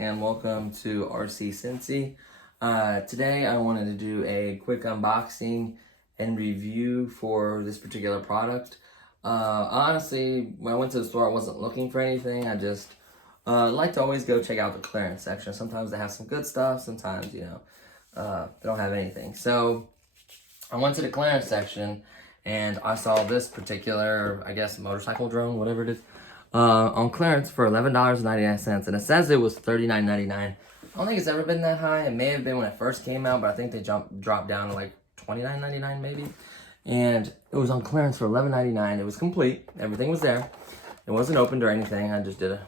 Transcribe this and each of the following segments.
and welcome to RC Cincy. Today I wanted to do a quick unboxing and review for this particular product. Honestly, when I went to the store I wasn't looking for anything. I just like to always go check out the clearance section. Sometimes they have some good stuff, sometimes they don't have anything. So I went to the clearance section and I saw this particular, I guess, motorcycle drone, whatever it is, on clearance for $11.99, and it says it was $39.99. I don't think it's ever been that high. It may have been when it first came out, but I think they dropped down to like $29.99 maybe. And it was on clearance for $11.99. It was complete. Everything was there. It wasn't opened or anything. I just did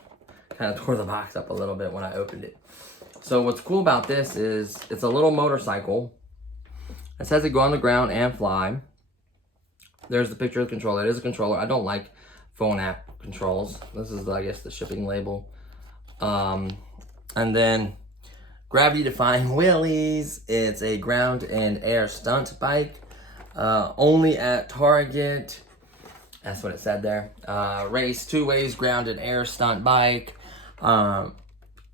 kind of tore the box up a little bit when I opened it. So what's cool about this is it's a little motorcycle. It says it go on the ground and fly. There's the picture of the controller. It is a controller. I don't like phone app controls. This is, I guess, the shipping label. And then gravity defying wheelies. It's a ground and air stunt bike. Only at Target. That's what it said there. Race 2 ways ground and air stunt bike.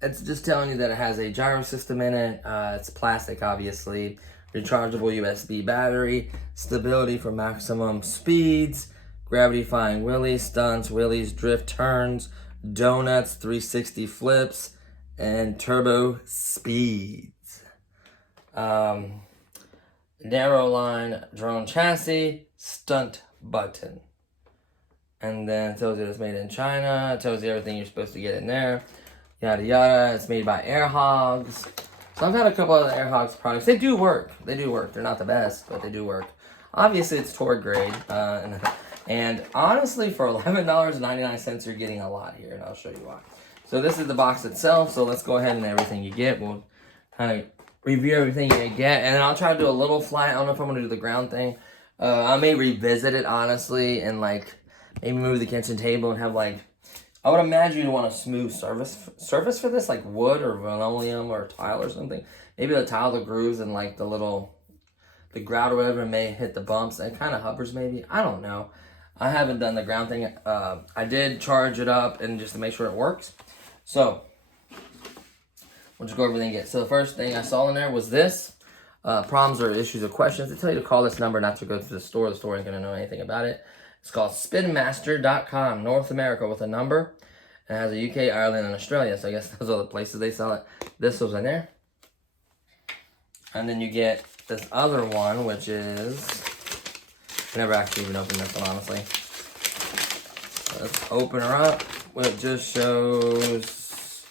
It's just telling you that it has a gyro system in it. It's plastic, obviously. Rechargeable USB battery, stability for maximum speeds, gravity-defying wheelies, stunts, wheelies, drift turns, donuts, 360 flips, and turbo speeds. Narrow line drone chassis, stunt button. And then it tells you it's made in China. It tells you everything you're supposed to get in there. Yada yada. It's made by AirHogs. So I've had a couple of the AirHogs products. They do work. They do work. They're not the best, but they do work. Obviously, it's Tour grade. And honestly, for $11.99, you're getting a lot here, and I'll show you why. So this is the box itself. So let's go ahead and everything you get. We'll kind of review everything you get, and then I'll try to do a little flight. I don't know if I'm going to do the ground thing. I may revisit it, honestly, and like maybe move the kitchen table and have like, I would imagine you'd want a smooth surface for this, like wood or linoleum or tile or something. Maybe the tile, the grooves, and like the grout or whatever may hit the bumps. And it kind of hovers maybe. I don't know. I haven't done the ground thing. I did charge it up and just to make sure it works. So we'll just go over everything you get. So the first thing I saw in there was this. Problems or issues or questions. They tell you to call this number, not to go to the store. The store ain't going to know anything about it. It's called spinmaster.com, North America, with a number. It has a UK, Ireland, and Australia. So I guess those are the places they sell it. This was in there. And then you get this other one, which is... I never actually even opened this one, honestly. So let's open her up. It just shows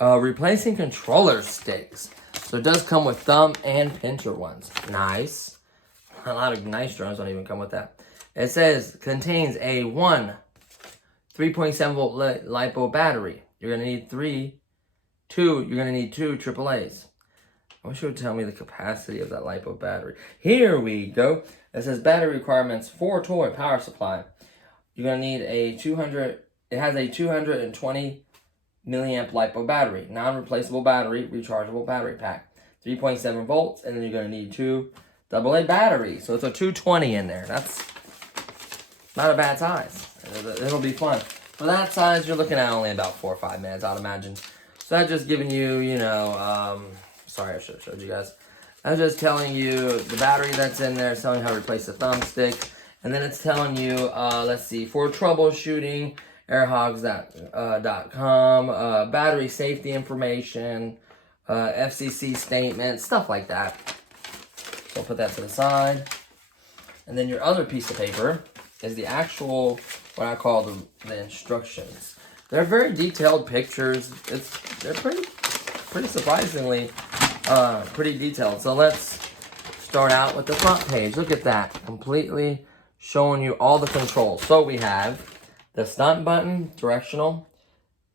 replacing controller sticks. So it does come with thumb and pincher ones. Nice. A lot of nice drones don't even come with that. It says, contains a 3.7 volt LiPo battery. You're going to need you're going to need two AAAs. I wish it would tell me the capacity of that LiPo battery. Here we go. It says battery requirements for toy power supply. You're going to need it has a 220 milliamp LiPo battery, non-replaceable battery, rechargeable battery pack, 3.7 volts, and then you're going to need 2 AA batteries. So it's a 220 in there. That's not a bad size. It'll be fun. For that size, you're looking at only about 4 or 5 minutes, I'd imagine. So that's just giving you, sorry, I should have showed you guys. I'm just telling you the battery that's in there. It's telling you how to replace the thumbstick. And then it's telling you, let's see, for troubleshooting, airhogs.com, battery safety information, FCC statement, stuff like that. So I'll put that to the side. And then your other piece of paper is the actual, what I call the instructions. They're very detailed pictures. They're pretty surprisingly pretty detailed. So let's start out with the front page. Look at that, completely showing you all the controls. So we have the stunt button, directional.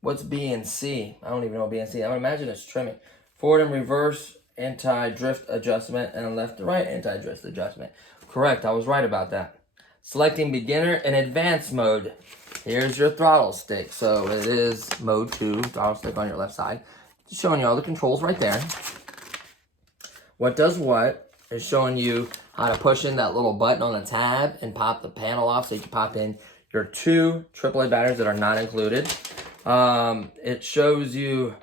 What's B and C? I don't even know B and C. I would imagine it's trimming. Forward and reverse anti-drift adjustment, and left to right anti-drift adjustment. Correct, I was right about that. Selecting beginner and advanced mode. Here's your throttle stick. So it is mode 2, throttle stick on your left side. Just showing you all the controls right there. What does what is showing you how to push in that little button on the tab and pop the panel off so you can pop in your 2 AAA batteries that are not included. It shows you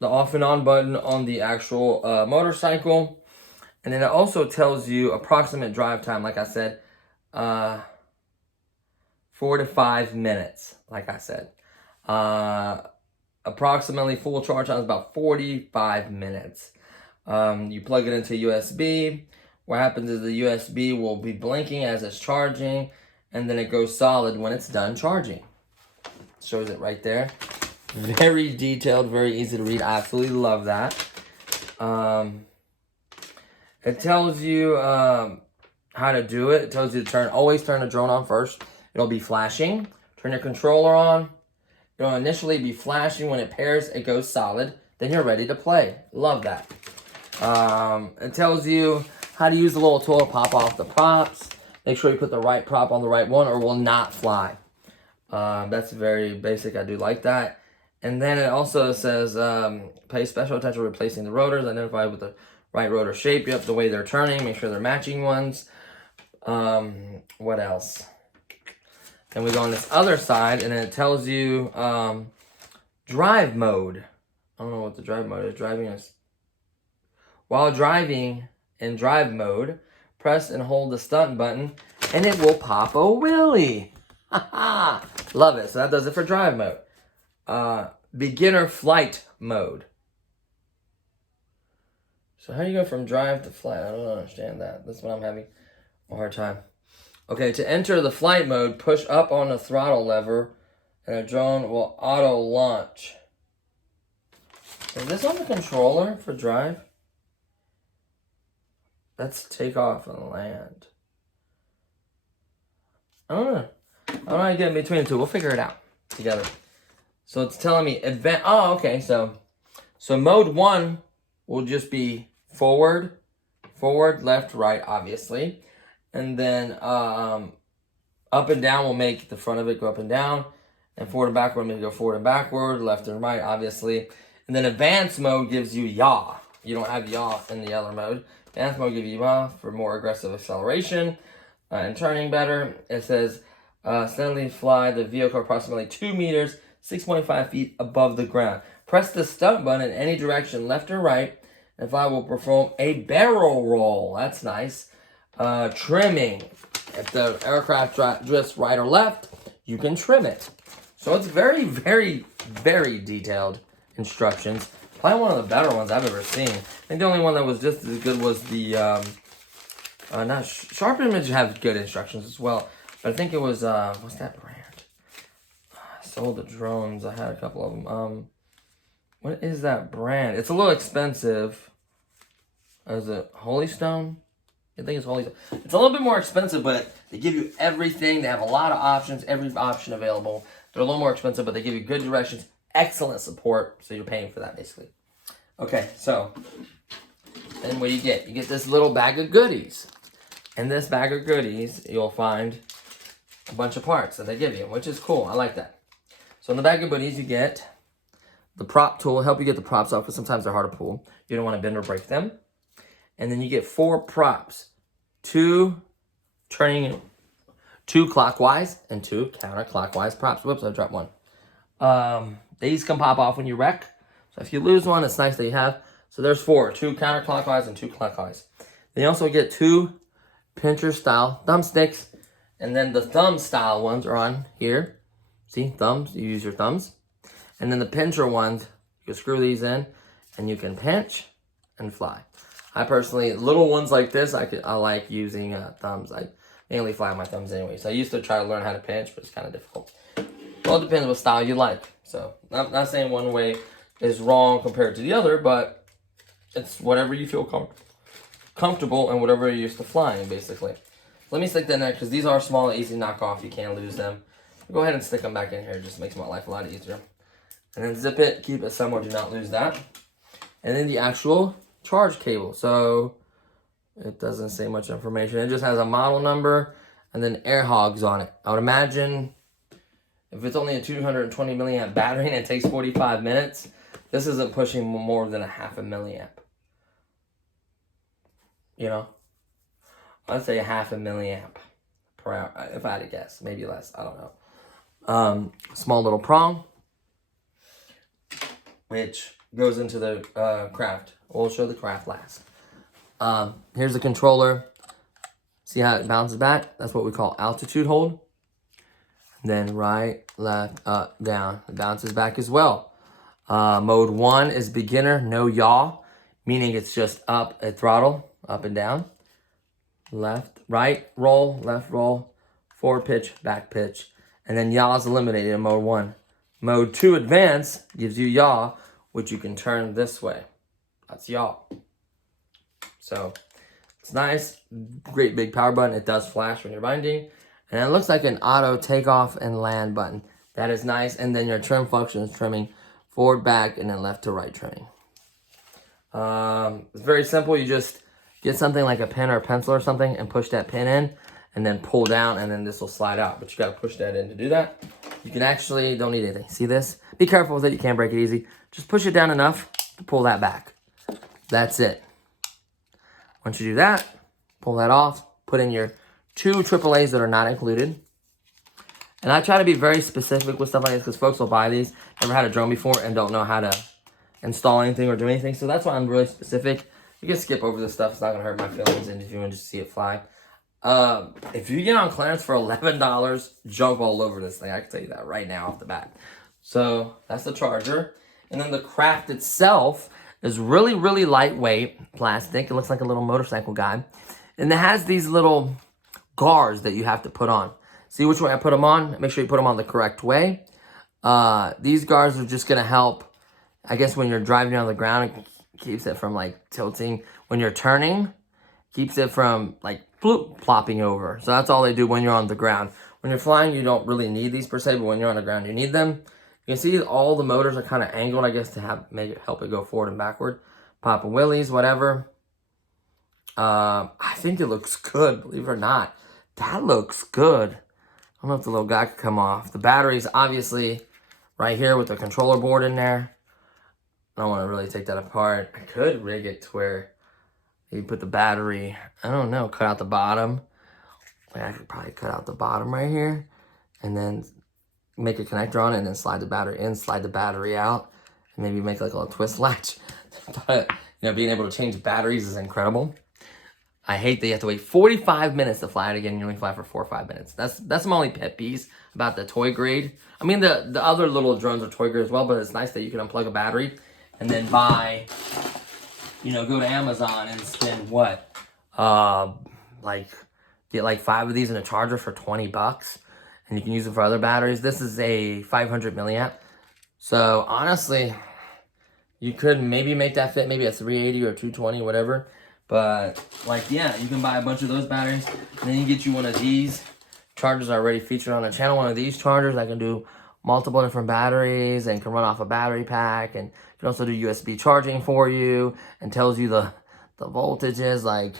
the off and on button on the actual motorcycle. And then it also tells you approximate drive time, like I said, 4 to 5 minutes, like I said. Approximately full charge time is about 45 minutes. You plug it into USB. What happens is the USB will be blinking as it's charging, and then it goes solid when it's done charging. Shows it right there. Very detailed, very easy to read. I absolutely love that. It tells you how to do it. It tells you to always turn the drone on first. It'll be flashing. Turn your controller on. It'll initially be flashing. When it pairs, it goes solid. Then you're ready to play. Love that. It tells you how to use the little tool to pop off the props. Make sure you put the right prop on the right one or it will not fly. That's very basic. I do like that. And then it also says, pay special attention to replacing the rotors. Identify with the right rotor shape. Yep, the way they're turning. Make sure they're matching ones. What else? Then we go on this other side, and it tells you drive mode. I don't know what the drive mode is. Driving is... While driving in drive mode, press and hold the stunt button, and it will pop a wheelie. Love it. So that does it for drive mode. Beginner flight mode. So how do you go from drive to flight? I don't understand that. That's what I'm having a hard time. Okay, to enter the flight mode, push up on the throttle lever, and the drone will auto launch. Is this on the controller for drive? That's take off and land. I don't know. I don't know how to get in between the two. We'll figure it out together. So it's telling me advance. Oh, okay. So mode 1 will just be forward, left, right, obviously. And then up and down will make the front of it go up and down. And forward and backward will make it go forward and backward, left and right, obviously. And then advanced mode gives you yaw. You don't have yaw in the other mode. Advanced mode gives you yaw for more aggressive acceleration and turning better. It says steadily fly the vehicle approximately 2 meters, 6.5 feet above the ground. Press the stunt button in any direction, left or right, and fly will perform a barrel roll. That's nice. Trimming. If the aircraft drifts right or left, you can trim it. So it's very, very, very detailed instructions. Probably one of the better ones I've ever seen. I think the only one that was just as good was the, Sharp Image have good instructions as well. But I think it was, what's that brand? I sold the drones. I had a couple of them. What is that brand? It's a little expensive. Is it Holy Stone? I think it's Holy Stone. It's a little bit more expensive, but they give you everything. They have a lot of options, every option available. They're a little more expensive, but they give you good directions, excellent support, so you're paying for that, basically. Okay, so then what do you get? You get this little bag of goodies. In this bag of goodies, you'll find a bunch of parts that they give you, which is cool. I like that. So in the bag of goodies, you get the prop tool, help you get the props off, because sometimes they're hard to pull. You don't want to bend or break them. And then you get 4 props. 2 turning 2 clockwise and 2 counterclockwise props. Whoops, I dropped one. These can pop off when you wreck. So if you lose one, it's nice that you have. So there's 4, 2 counterclockwise and 2 clockwise. Then you also get 2 pincher style thumbsticks. And then the thumb style ones are on here. See, thumbs, you use your thumbs. And then the pincher ones, you can screw these in and you can pinch and fly. I personally, little ones like this, I like using thumbs. I mainly fly with my thumbs anyway. So I used to try to learn how to pinch, but it's kind of difficult. Well, it depends what style you like. So I'm not saying one way is wrong compared to the other, but it's whatever you feel comfortable and whatever you're used to flying, basically. Let me stick that in there because these are small, easy to knock off. You can't lose them. Go ahead and stick them back in here. It just makes my life a lot easier. And then zip it, keep it somewhere, do not lose that. And then the actual charge cable. So it doesn't say much information. It just has a model number and then AirHogs on it. I would imagine if it's only a 220 milliamp battery and it takes 45 minutes, this isn't pushing more than a half a milliamp. You know, I'd say a half a milliamp per hour, if I had to guess, maybe less, I don't know. Small little prong, which goes into the craft. We'll show the craft last. Here's the controller. See how it bounces back? That's what we call altitude hold. Then right, left, up, down. It bounces back as well. Mode 1 is beginner, no yaw, meaning it's just up a throttle, up and down. Left, right, roll, left, roll, forward pitch, back pitch. And then yaw is eliminated in mode 1. Mode 2 advanced gives you yaw, which you can turn this way. That's yaw. So it's nice, great big power button. It does flash when you're binding. And it looks like an auto takeoff and land button. That is nice. And then your trim function is trimming forward, back, and then left to right trimming. It's very simple. You just get something like a pen or a pencil or something and push that pin in and then pull down, and then this will slide out. But you got to push that in to do that. You can actually, don't need anything. See this? Be careful with it. You can't break it easy. Just push it down enough to pull that back. That's it. Once you do that, pull that off, put in your 2 AAAs that are not included. And I try to be very specific with stuff like this because folks will buy these, never had a drone before, and don't know how to install anything or do anything. So that's why I'm really specific. You can skip over this stuff. It's not going to hurt my feelings. And if you want to just see it fly. If you get on clearance for $11, jump all over this thing. I can tell you that right now off the bat. So that's the charger. And then the craft itself is really, really lightweight plastic. It looks like a little motorcycle guy. And it has these little guards that you have to put on. See which way I put them on? Make sure you put them on the correct way. These guards are just going to help, I guess, when you're driving on the ground. It keeps it from, like, tilting. When you're turning, keeps it from, like, plopping over. So that's all they do when you're on the ground. When you're flying, you don't really need these per se, but when you're on the ground, you need them. You can see all the motors are kind of angled, I guess, to help it go forward and backward. Popping wheelies, whatever. I think it looks good, believe it or not. That looks good. I don't know if the little guy could come off. The battery's obviously right here with the controller board in there. I don't want to really take that apart. I could rig it to where you put the battery, I don't know, cut out the bottom. I could probably cut out the bottom right here and then make a connector on it and then slide the battery in, slide the battery out, and maybe make like a little twist latch. But, being able to change batteries is incredible. I hate that you have to wait 45 minutes to fly it again. You only fly for 4 or 5 minutes. That's my only pet peeve about the toy grade. I mean, the other little drones are toy grade as well, but it's nice that you can unplug a battery and then buy, go to Amazon and spend what? Get like 5 of these in a charger for $20, and you can use it for other batteries. This is a 500 milliamp. So honestly, you could maybe make that fit, maybe a 380 or 220, whatever. But you can buy a bunch of those batteries, and then you get you one of these chargers already featured on the channel. One of these chargers that can do multiple different batteries and can run off a battery pack, and can also do USB charging for you and tells you the voltages. Like,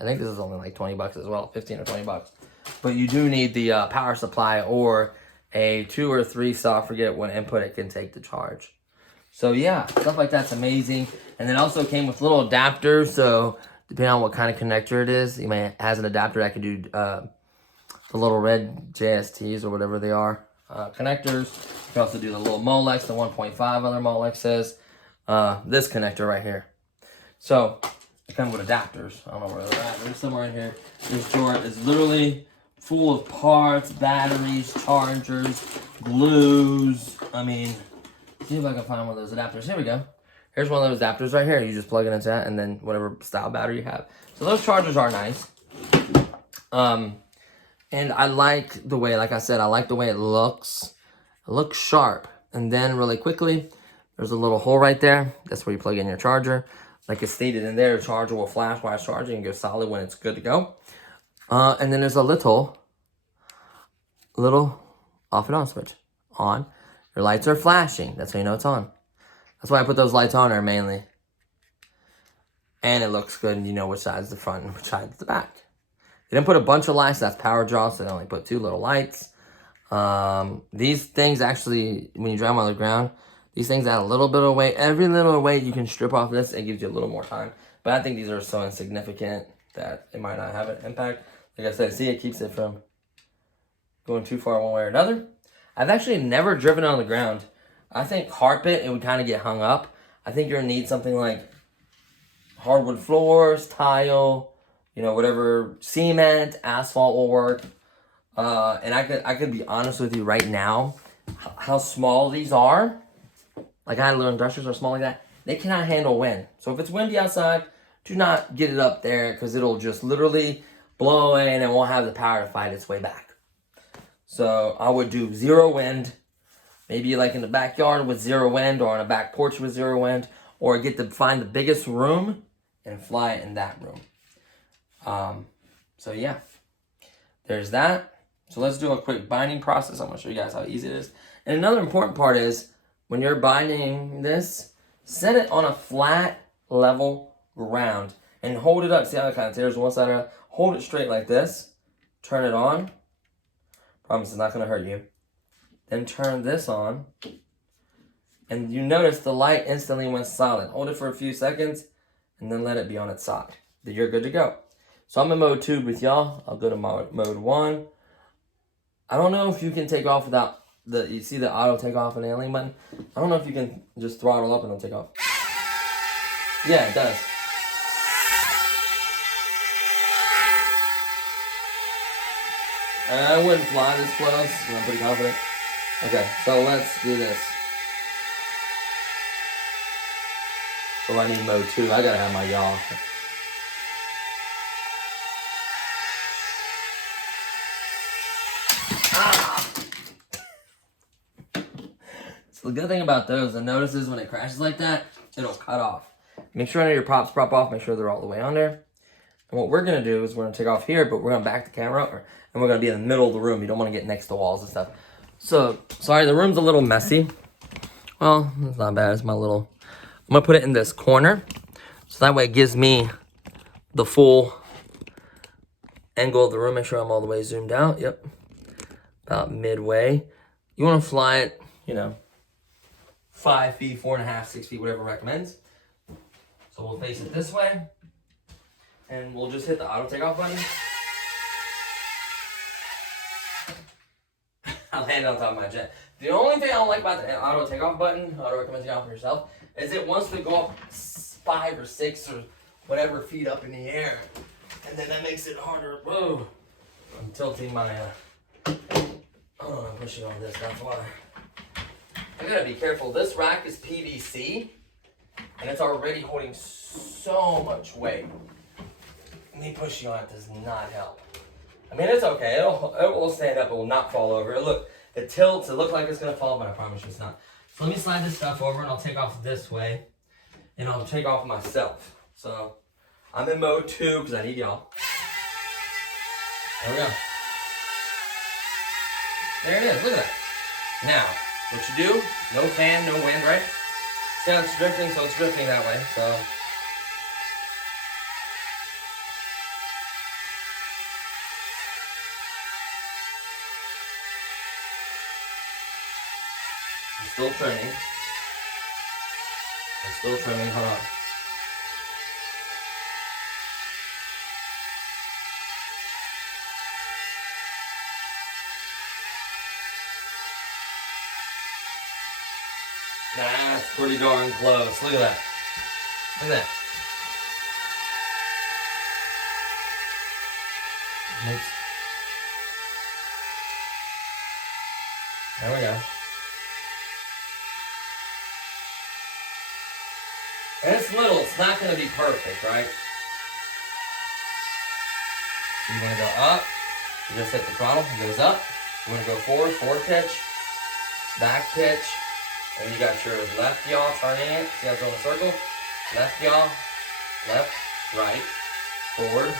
I think this is only like $20 as well, 15 or $20. But you do need the power supply or a 2 or 3 cell, I forget what input it can take to charge. So yeah, stuff like that's amazing. And it also came with little adapters. So depending on what kind of connector it is, it has an adapter that can do the little red JSTs or whatever they are. Connectors. You can also do the little Molex, the 1.5 other Molexes. This connector right here. So they come with adapters. I don't know where they're at. They're somewhere in here. This drawer is literally full of parts, batteries, chargers, glues. See if I can find one of those adapters. Here we go. Here's one of those adapters right here. You just plug it into that and then whatever style battery you have. So those chargers are nice. And I like the way, like I said, I like the way it looks. It looks sharp. And then really quickly, there's a little hole right there. That's where you plug in your charger. Like it's stated in there, the charger will flash while it's charging and go solid when it's good to go. And then there's a little off and on switch. On. Your lights are flashing. That's how you know it's on. That's why I put those lights on there mainly. And it looks good, and you know which side's the front and which side's the back. They didn't put a bunch of lights. That's power draw, so they only put 2 little lights. These things actually, when you drive them on the ground, these things add a little bit of weight. Every little weight you can strip off this, it gives you a little more time. But I think these are so insignificant that it might not have an impact. Like I said, see, it keeps it from going too far one way or another. I've actually never driven on the ground I think carpet, it would kind of get hung up. I think you're gonna need something like hardwood floors, tile, you know, whatever, cement, asphalt will work. And I could be honest with you right now, how small these are. Like I had little industrials are small like that. They cannot handle wind. So if it's windy outside, do not get it up there because it'll just literally blow away and it won't have the power to fight its way back. So I would do 0 wind, maybe like in the backyard with 0 wind, or on a back porch with 0 wind, or get to find the biggest room and fly it in that room. So yeah, there's that. So let's do a quick binding process. I'm gonna show you guys how easy it is. And another important part is when you're binding this, set it on a flat, level ground and hold it up. See how it kind of tears one side out? Hold it straight like this. Turn it on. Promise it's not gonna hurt you. Then turn this on. And you notice the light instantly went silent. Hold it for a few seconds and then let it be on its side. Then you're good to go. So I'm in mode 2 with y'all. I'll go to mode 1. I don't know if you can take off without you see the auto take off and alien button? I don't know if you can just throttle up and it'll take off. Yeah, it does. I wouldn't fly this close, I'm pretty confident. Okay, so let's do this. Oh, I need mode 2. I gotta have my yaw. So the good thing about those, I notice is when it crashes like that, it'll cut off. Make sure none of your props prop off. Make sure they're all the way on there. And what we're going to do is we're going to take off here, but we're going to back the camera up, and we're going to be in the middle of the room. You don't want to get next to walls and stuff. So, sorry, the room's a little messy. Well, it's not bad. It's my little... I'm going to put it in this corner. So that way it gives me the full angle of the room. Make sure I'm all the way zoomed out. Yep. About midway. You want to fly it, you know, 5 feet, 4.5, 6 feet, whatever it recommends. So we'll face it this way. And we'll just hit the auto takeoff button. I landed on top of my jet. The only thing I don't like about the auto takeoff button, auto recommend taking off for yourself, is it wants to go up 5 or 6 or whatever feet up in the air. And then that makes it harder. Whoa. I'm tilting my, I'm pushing on this, that's why. I gotta be careful. This rack is PVC, and it's already holding so much weight. Me pushing on it does not help. I mean, it's okay. It will stand up. It will not fall over. It tilts. It looks like it's gonna fall, but I promise you it's not. So let me slide this stuff over, and I'll take off this way, and I'll take off myself. So I'm in mode 2 because I need y'all. There we go. There it is. Look at that. Now, what you do? No fan, no wind, right? See how it's drifting? So it's drifting that way. So. I'm still trimming. Hold on. That's pretty darn close. Look at that. Look at that. Oops. There we go. And it's little, it's not going to be perfect, right? You want to go up, you just hit the throttle, it goes up. You want to go forward pitch, back pitch, and you got your left yaw turning it. See how it's on a circle? Left yaw, left, right, forward.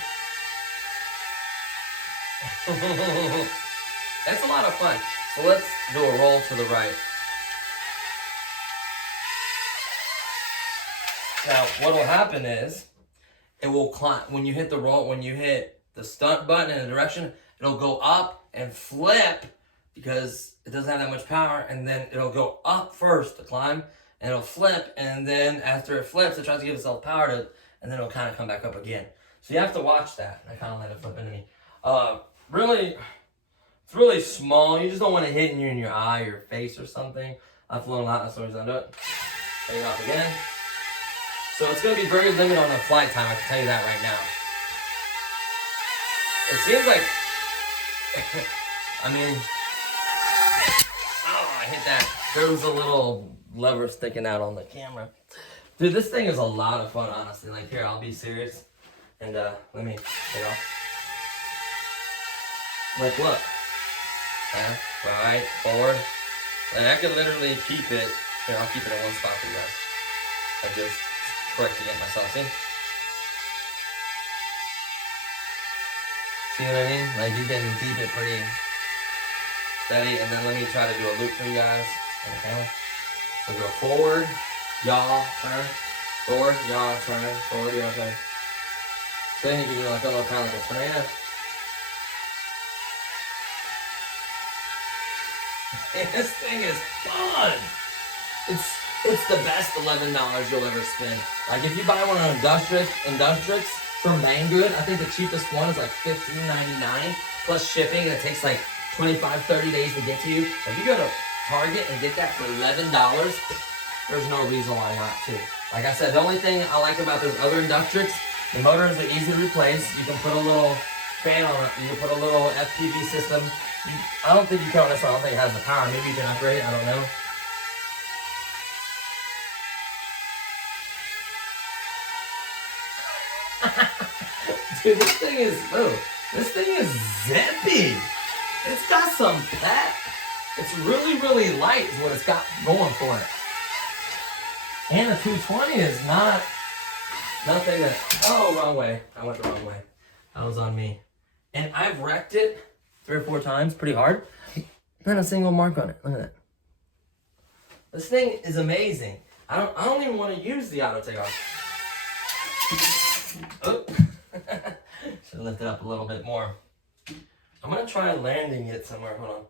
That's a lot of fun. So let's do a roll to the right. Now, what will happen is, it will climb, when you hit the roll, when you hit the stunt button in a direction, it'll go up and flip because it doesn't have that much power, and then it'll go up first to climb, and it'll flip, and then after it flips, it tries to give itself power to, and then it'll kind of come back up again. So you have to watch that. I kind of let it flip into me. Really, it's really small. You just don't want it hitting you in your eye or your face or something. I've flown a lot, that's the reason I do it. Take it off again. So it's going to be very limited on the flight time, I can tell you that right now. It seems like, I mean, oh, I hit that. There was a little lever sticking out on the camera. Dude, this thing is a lot of fun, honestly. Like, here, I'll be serious. And, let me take off. Like, look. Left, right, forward. Like, I could literally keep it. Here, I'll keep it in one spot for you guys. I just corrected it myself, see? See what I mean? Like, you can keep it pretty steady. And then let me try to do a loop for you guys on the camera. So go forward, yaw, turn. Forward, yaw, turn. Forward, yaw, turn. So then you can do like a little kind of like a tornado. And this thing is fun. It's the best $11 you'll ever spend. Like if you buy one on Industrix from Banggood, I think the cheapest one is like $15.99 plus shipping, and it takes like 25-30 days to get to you. If you go to Target and get that for $11, there's no reason why not to. Like I said, the only thing I like about those other Industrix, the motors are easy to replace. You can put a little fan on it. You can put a little FPV system. I don't think you can on this one. I don't think it has the power. Maybe you can upgrade it. I don't know. Dude, this thing is zippy. It's got some pep. It's really, really light is what it's got going for it. And the 220 is nothing that, oh, wrong way. I went the wrong way. That was on me. And I've wrecked it 3 or 4 times pretty hard. Not a single mark on it. Look at that. This thing is amazing. I don't even want to use the auto takeoff. Oh. Should lift it up a little bit more. I'm gonna try landing it somewhere. Hold on.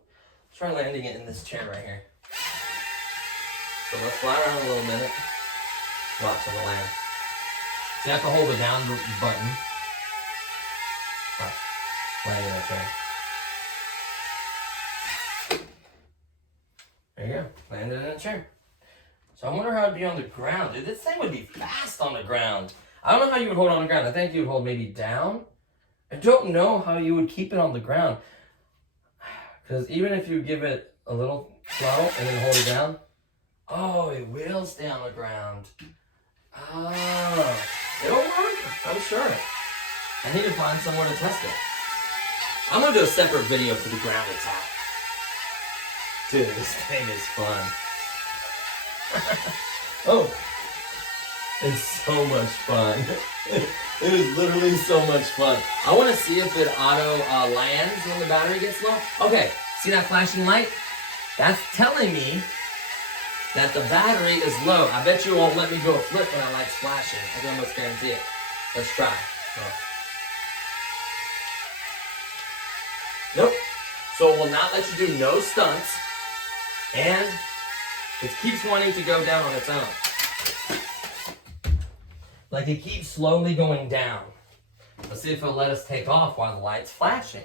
Try landing it in this chair right here. So let's fly around a little minute. Watch, I'm gonna land. So you have to hold the down button. Watch. Land in that chair. There you go. Landed in a chair. So I wonder how it'd be on the ground. Dude, this thing would be fast on the ground. I don't know how you would hold it on the ground. I think you would hold maybe down. I don't know how you would keep it on the ground. Because even if you give it a little throttle and then hold it down, oh, it will stay on the ground. Oh, it'll work, I'm sure. I need to find somewhere to test it. I'm going to do a separate video for the ground attack. Dude, this thing is fun. Oh. It's so much fun. It is literally so much fun. I want to see if it auto lands when the battery gets low. Okay, see that flashing light? That's telling me that the battery is low. I bet you it won't let me go a flip when that light's flashing. I can almost guarantee it. Let's try. Oh. Nope. So it will not let you do no stunts. And it keeps wanting to go down on its own. Like it keeps slowly going down. Let's see if it'll let us take off while the light's flashing.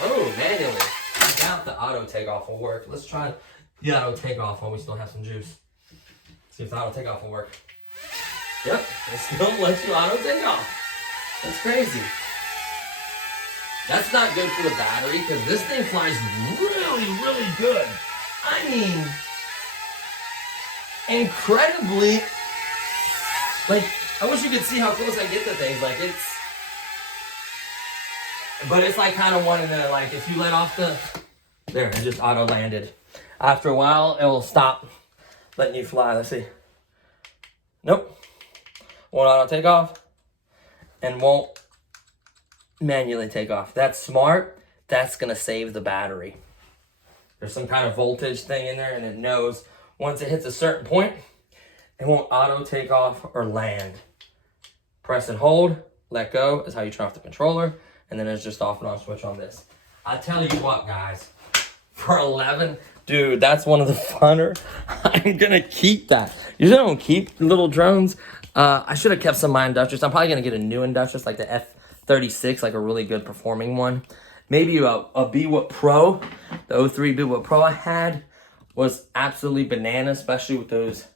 Oh, manually. I doubt the auto takeoff will work. Let's try the auto takeoff while we still have some juice. See if the auto takeoff will work. Yep, it still lets you auto take off. That's crazy. That's not good for the battery because this thing flies really, really good. I mean, incredibly. Like, I wish you could see how close I get to things. Like, but it's like kind of wanting to, like, if you let off there, it just auto landed. After a while, it will stop letting you fly. Let's see. Nope. Won't auto take off and won't manually take off. That's smart. That's going to save the battery. There's some kind of voltage thing in there, and it knows once it hits a certain point, it won't auto take off or land. Press and hold, let go is how you turn off the controller, and then it's just off and on switch on this. I tell you what, guys, for 11, dude, that's one of the funner. I'm gonna keep that. Usually I don't keep little drones. I should have kept some of my Industrix. I'm probably gonna get a new Industrix, like the F36, like a really good performing one. Maybe a BWOOP Pro, the 03 BWOOP Pro I had was absolutely banana, especially with those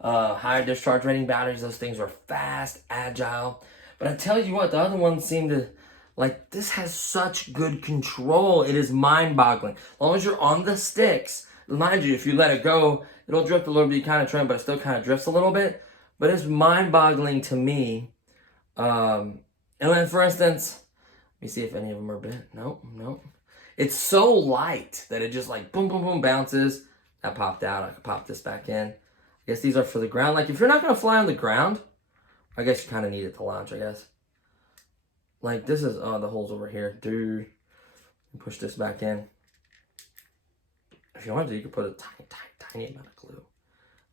higher discharge rating batteries. Those things were fast, agile. But I tell you what, the other ones seem to, like, this has such good control. It is mind-boggling. As long as you're on the sticks, mind you, if you let it go, it'll drift a little bit. You kind of trim, but it still kind of drifts a little bit. But it's mind-boggling to me. And then, for instance, let me see if any of them are bent. Nope, nope. It's so light that it just like boom, boom, boom bounces. That popped out. I could pop this back in. I guess these are for the ground. Like if you're not going to fly on the ground, I guess you kind of need it to launch, I guess. Like this is, oh, the hole's over here. Dude, push this back in. If you want to, you could put a tiny, tiny, tiny amount of glue.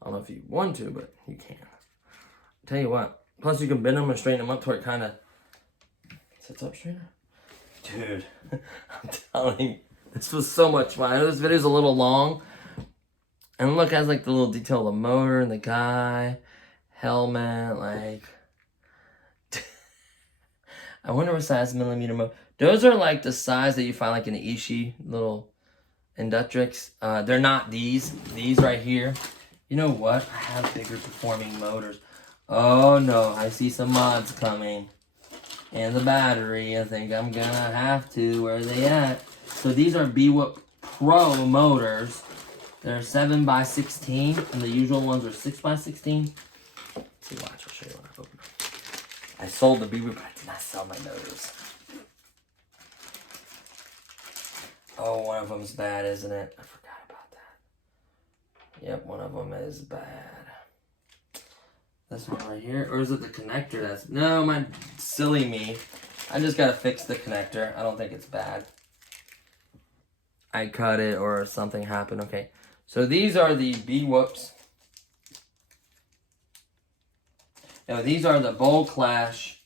I don't know if you want to, but you can. I'll tell you what. Plus you can bend them and straighten them up to where it kind of sits up straighter. Dude, I'm telling you, this was so much fun. I know this video's a little long. And look, it has like the little detail of the motor and the guy, helmet, like. I wonder what size millimeter motor. Those are like the size that you find like in the Ishii little Inductrix. They're not these. These right here. You know what? I have bigger performing motors. Oh no, I see some mods coming. And the battery, I think I'm gonna have to. Where are they at? So these are BWhoop Pro motors. They're 7x16, and the usual ones are 6x16. Let's see, watch, I'll show you when I open them. I sold the BWhoop, but I did not sell my motors. Oh, one of them's bad, isn't it? I forgot about that. Yep, one of them is bad. This one right here, or is it the connector that's... No, my silly me. I just gotta fix the connector. I don't think it's bad. I cut it or something happened. Okay, so these are the BWhoops. Now these are the Bowl Clash.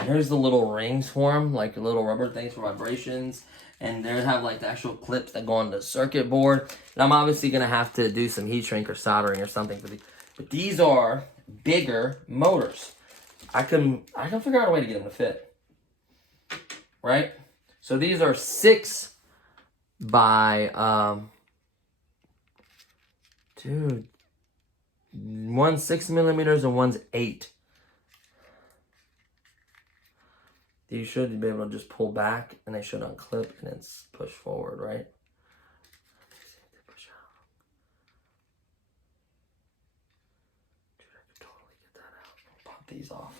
Here's the little rings for them, like little rubber things for vibrations. And they have like the actual clips that go on the circuit board. And I'm obviously gonna have to do some heat shrink or soldering or something for these. But these are bigger motors. I can figure out a way to get them to fit. Right? So these are 6 by dude, one's 6 millimeters and one's 8. These should be able to just pull back and they should unclip and then push forward, right? These off.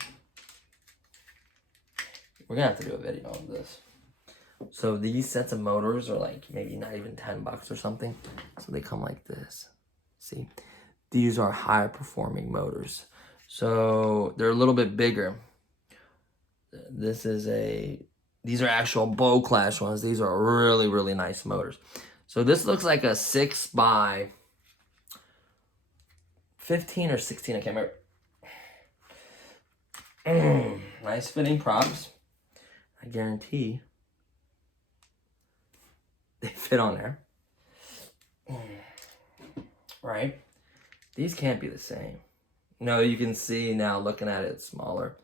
We're gonna have to do a video on this. So these sets of motors are like maybe not even $10 or something. So they come like this. See, these are higher performing motors. So they're a little bit bigger. These are actual Bow Clash ones. These are really, really nice motors. So this looks like a 6 by 15 or 16, I can't remember. Nice fitting props. I guarantee they fit on there. Right? These can't be the same. No, you can see now looking at it, it's smaller.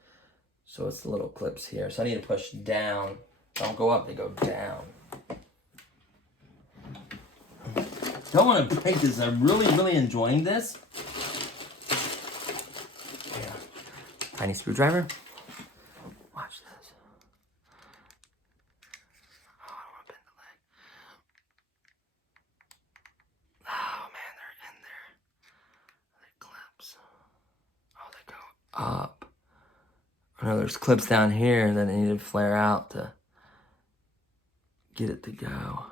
So it's the little clips here. So I need to push down. Don't go up, they go down. Don't want to break this. I'm really, really enjoying this. Tiny screwdriver. Watch this. Oh, I don't want to bend the leg. Oh man, they're in there. They clips. Oh, they go up. I know there's clips down here, and then they need to flare out to get it to go.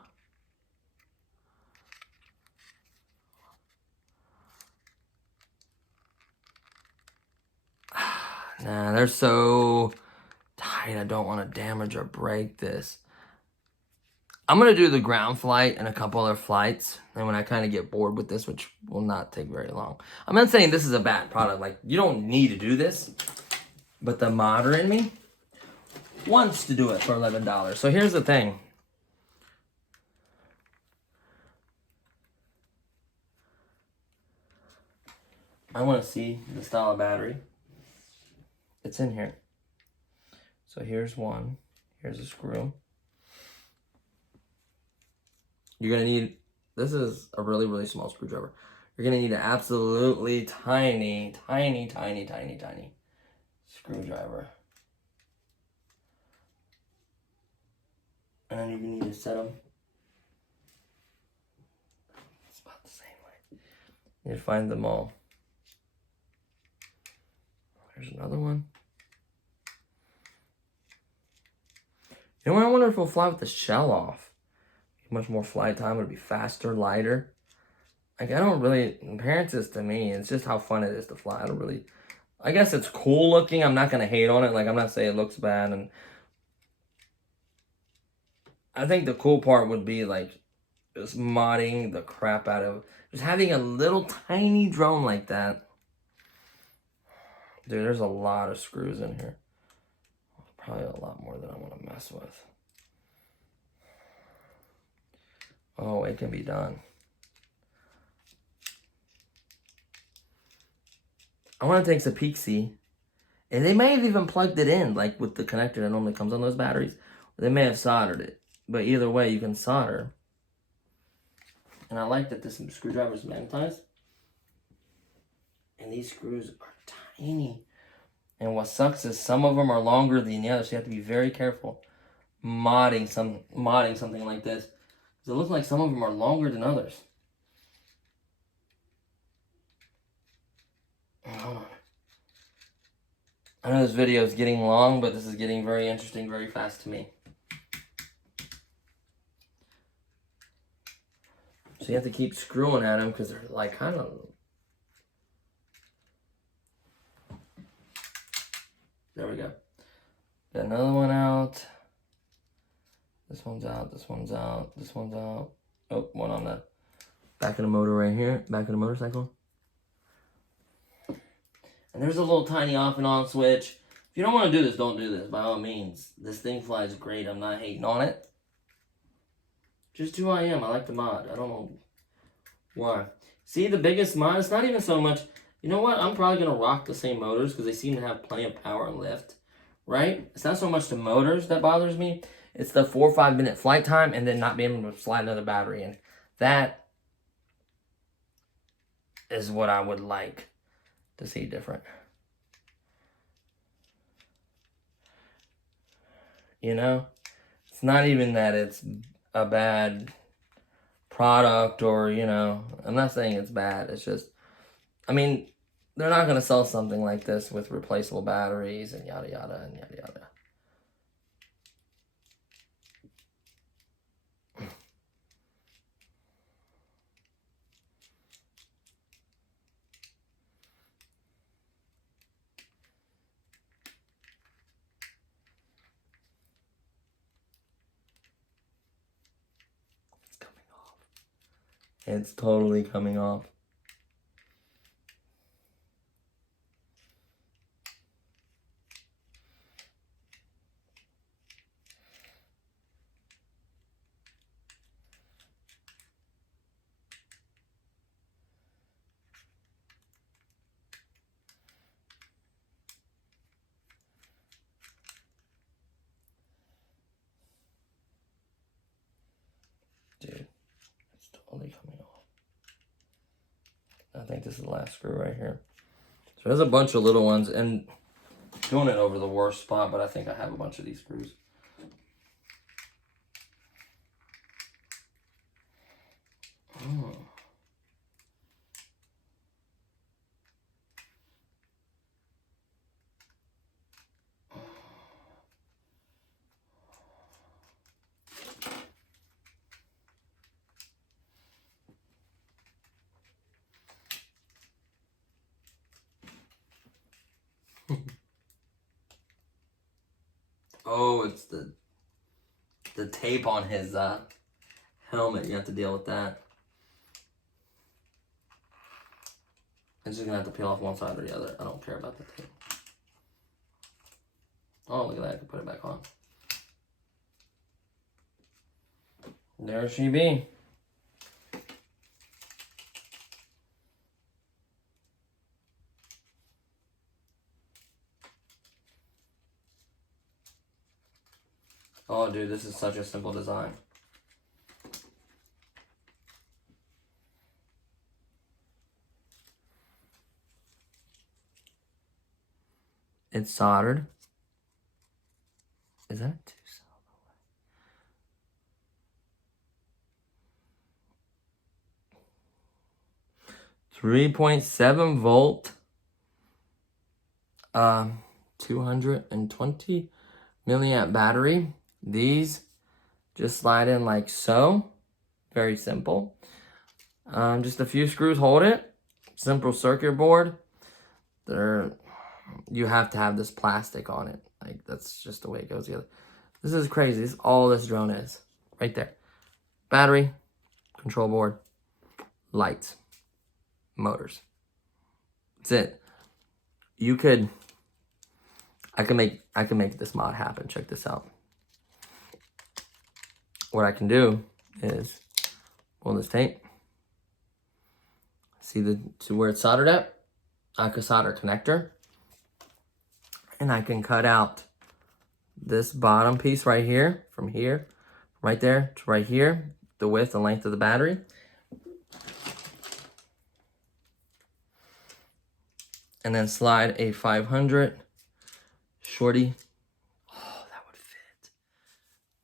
Nah, they're so tight. I don't want to damage or break this. I'm going to do the ground flight and a couple other flights. And when I kind of get bored with this, which will not take very long. I'm not saying this is a bad product. Like, you don't need to do this. But the modder in me wants to do it for $11. So here's the thing. I want to see the style of battery. It's in here. So here's one. Here's a screw. You're going to need This is a really, really small screwdriver. You're going to need an absolutely tiny, tiny, tiny, tiny, tiny screwdriver. And then you're going to need to set them. It's about the same way. You need to find them all. There's another one. You know what? I wonder if it'll fly with the shell off. Much more flight time. It'll be faster, lighter. Like, I don't really, appearances to me, it's just how fun it is to fly. I don't really, I guess it's cool looking. I'm not going to hate on it. Like, I'm not saying it looks bad. And I think the cool part would be, like, just modding the crap out of, just having a little tiny drone like that. Dude, there's a lot of screws in here. Probably a lot more than I want to mess with. Oh, it can be done. I want to take some peek-see. And they may have even plugged it in, like with the connector that normally comes on those batteries. They may have soldered it. But either way, you can solder. And I like that this screwdriver is magnetized. And these screws are tiny. And what sucks is some of them are longer than the others. So you have to be very careful modding something like this. Because it looks like some of them are longer than others. Hold on. I know this video is getting long, but this is getting very interesting very fast to me. So you have to keep screwing at them because they're like kind of... There we go. Got another one out. This one's out, this one's out, this one's out. Oh, one on the back of the motor right here. Back of the motorcycle. And there's a little tiny off and on switch. If you don't want to do this, don't do this. By all means. This thing flies great. I'm not hating on it. Just who I am. I like the mod. I don't know why. See, the biggest mod, it's not even so much... You know what? I'm probably going to rock the same motors because they seem to have plenty of power and lift. Right? It's not so much the motors that bothers me. It's the 4 or 5 minute flight time and then not being able to slide another battery in. That is what I would like to see different. You know? It's not even that it's a bad product or, you know, I'm not saying it's bad. It's just, I mean, they're not going to sell something like this with replaceable batteries and yada yada and yada yada. It's coming off. It's totally coming off. Dude, it's totally coming off. I think this is the last screw right here. So there's a bunch of little ones, and doing it over the worst spot, but I think I have a bunch of these screws. Oh. Oh, it's the tape on his helmet. You have to deal with that. I'm just gonna have to peel off one side or the other. I don't care about the tape. Oh, look at that. I can put it back on. There she be. Oh, dude, this is such a simple design. It's soldered. Is that too solid? 3.7 volt. 220 milliamp battery. These just slide in like so. Very simple. Just a few screws hold it. Simple circuit board. You have to have this plastic on it. Like, that's just the way it goes together. This is crazy. This is all this drone is. Right there. Battery, control board, lights, motors. That's it. I can make this mod happen. Check this out. What I can do is pull this tape. See where it's soldered at? I can solder a connector. And I can cut out this bottom piece right here, from here, right there to right here, the width and length of the battery. And then slide a 500 shorty. Oh, that would fit.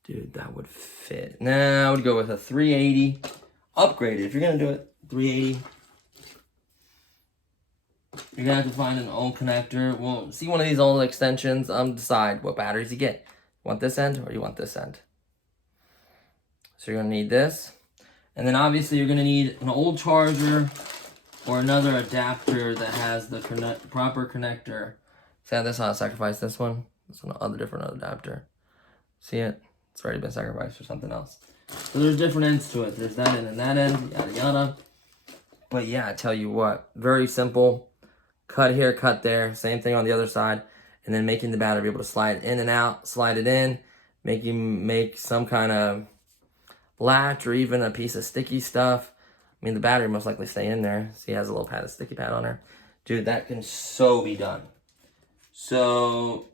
Dude, that would fit. Now I would go with a 380. Upgraded. If you're going to do it, 380. You're going to have to find an old connector. Well, see one of these old extensions. Decide what batteries you get. You want this end or you want this end? So you're going to need this. And then obviously you're going to need an old charger or another adapter that has the proper connector. See how this, I'll sacrifice this one. This one, other different adapter. See it? It's already been sacrificed for something else. So there's different ends to it. There's that end and that end, yada yada. But yeah, I tell you what, very simple. Cut here, cut there. Same thing on the other side. And then making the battery be able to slide in and out, slide it in, make some kind of latch or even a piece of sticky stuff. I mean, the battery most likely stay in there. See, it has a little pad, a sticky pad on there. Dude, that can so be done. So,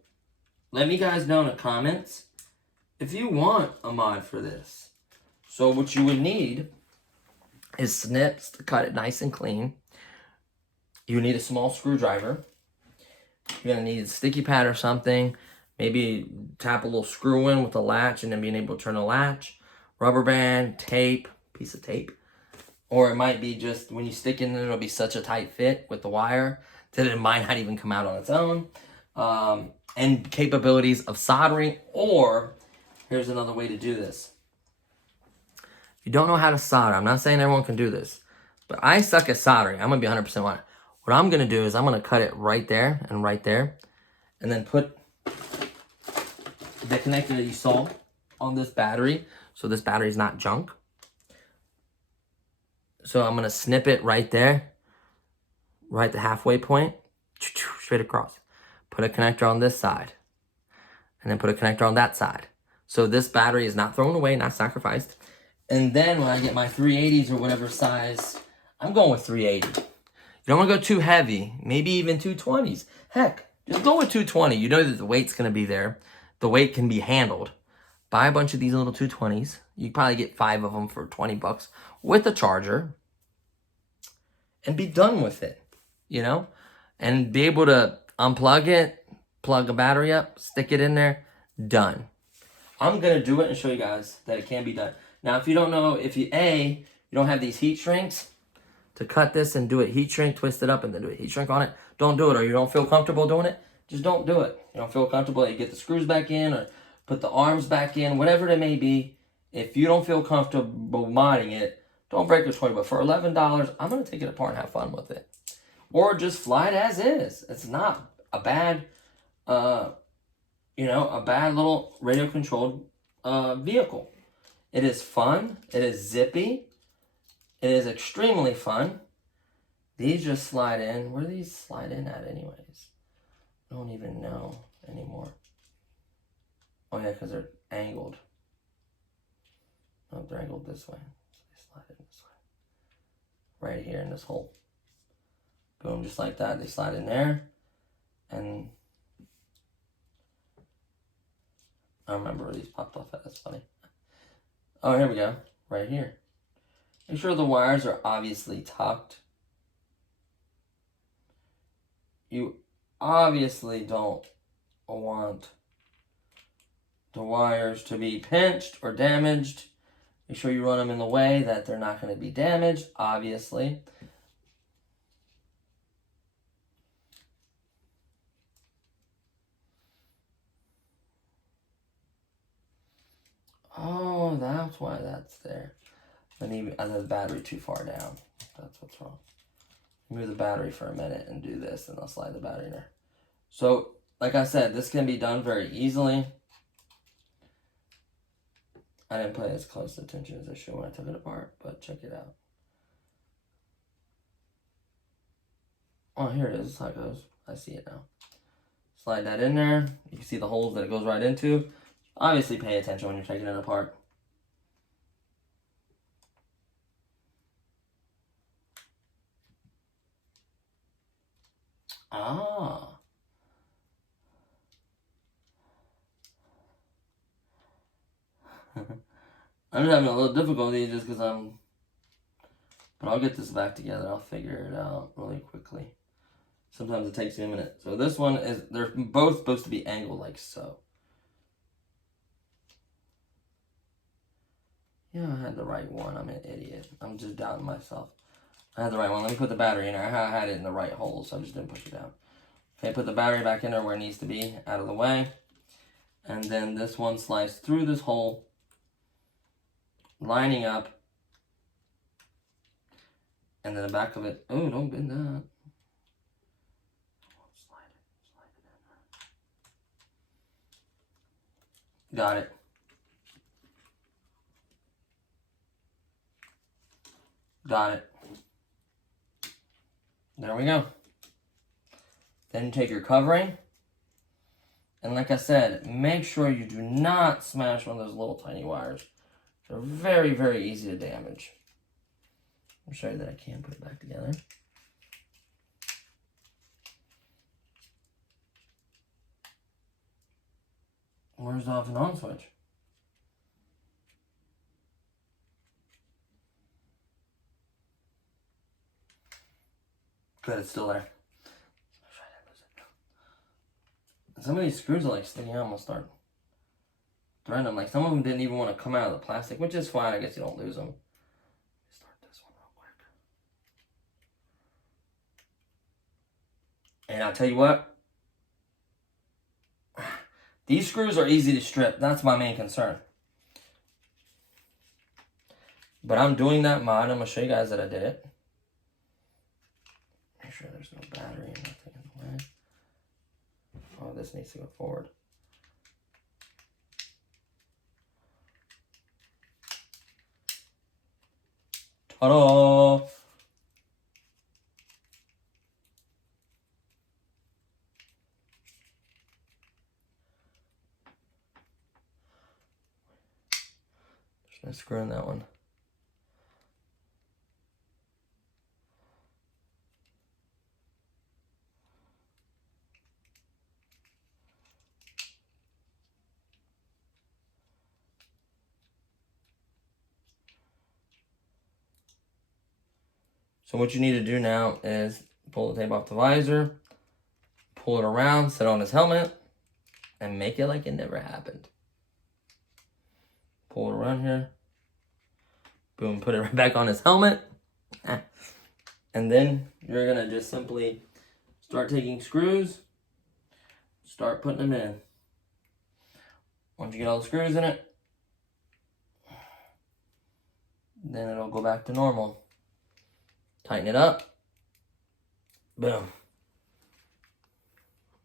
let me guys know in the comments if you want a mod for this. So, what you would need is snips to cut it nice and clean. You need a small screwdriver. You're going to need a sticky pad or something. Maybe tap a little screw in with a latch and then being able to turn the latch. Rubber band, tape, piece of tape. Or it might be just when you stick in it, it'll be such a tight fit with the wire that it might not even come out on its own. And capabilities of soldering. Or, here's another way to do this. If you don't know how to solder, I'm not saying everyone can do this, but I suck at soldering. I'm going to be 100% on it. What I'm going to do is I'm going to cut it right there, and then put the connector that you saw on this battery, so this battery is not junk. So I'm going to snip it right there, right at the halfway point, straight across. Put a connector on this side, and then put a connector on that side. So this battery is not thrown away, not sacrificed. And then when I get my 380s or whatever size, I'm going with 380. You don't want to go too heavy, maybe even 220s. Heck, just go with 220. You know that the weight's going to be there. The weight can be handled. Buy a bunch of these little 220s. You probably get 5 of them for 20 bucks with a charger. And be done with it, you know? And be able to unplug it, plug a battery up, stick it in there, done. I'm going to do it and show you guys that it can be done. Now, if you don't know, you don't have these heat shrinks to cut this and do it heat shrink, twist it up, and then do a heat shrink on it, don't do it. Or you don't feel comfortable doing it, just don't do it. You don't feel comfortable, you get the screws back in or put the arms back in, whatever it may be. If you don't feel comfortable modding it, don't break your toy. But for $11, I'm going to take it apart and have fun with it. Or just fly it as is. It's not a bad, a bad little radio-controlled vehicle. It is fun. It is zippy. It is extremely fun. These just slide in. Where do these slide in at anyways? I don't even know anymore. Oh yeah, because they're angled. No, they're angled this way. So they slide in this way. Right here in this hole. Boom, just like that. They slide in there. And I don't remember where these popped off at. That's funny. Oh, here we go. Right here. Make sure the wires are obviously tucked. You obviously don't want the wires to be pinched or damaged. Make sure you run them in the way that they're not going to be damaged, obviously. Oh, that's why that's there. I have the battery too far down. That's what's wrong. Move the battery for a minute and do this, and I'll slide the battery in there. So, like I said, this can be done very easily. I didn't pay as close attention as I should when I took it apart, but check it out. Oh, here it is. That's how it goes. I see it now. Slide that in there. You can see the holes that it goes right into. Obviously, pay attention when you're taking it apart. Ah. I'm having a little difficulty just because but I'll get this back together. I'll figure it out really quickly. Sometimes it takes me a minute. So this one is, they're both supposed to be angled like so. Yeah, I had the right one. I'm an idiot. I'm just doubting myself. I had the right one. Let me put the battery in there. I had it in the right hole, so I just didn't push it down. Okay, put the battery back in there where it needs to be, out of the way. And then this one slides through this hole, lining up. And then the back of it, oh, don't bend that. Slide it in there. Got it. Got it. There we go. Then you take your covering. And like I said, make sure you do not smash one of those little tiny wires. They're very, very easy to damage. I'll show you that I can put it back together. Where's the off and on switch? Good, it's still there. Some of these screws are like sticking out. I'm gonna start threading them. Like some of them didn't even want to come out of the plastic, which is fine. I guess you don't lose them. Start this one real quick. And I'll tell you what, these screws are easy to strip. That's my main concern. But I'm doing that mod. I'm gonna show you guys that I did it. Make sure there's no battery and nothing in the way. Oh, this needs to go forward. Ta-da! There's no screw in that one. So what you need to do now is pull the tape off the visor, pull it around, set it on his helmet, and make it like it never happened. Pull it around here. Boom, put it right back on his helmet. And then you're gonna just simply start taking screws, start putting them in. Once you get all the screws in it, then it'll go back to normal. Tighten it up. Boom.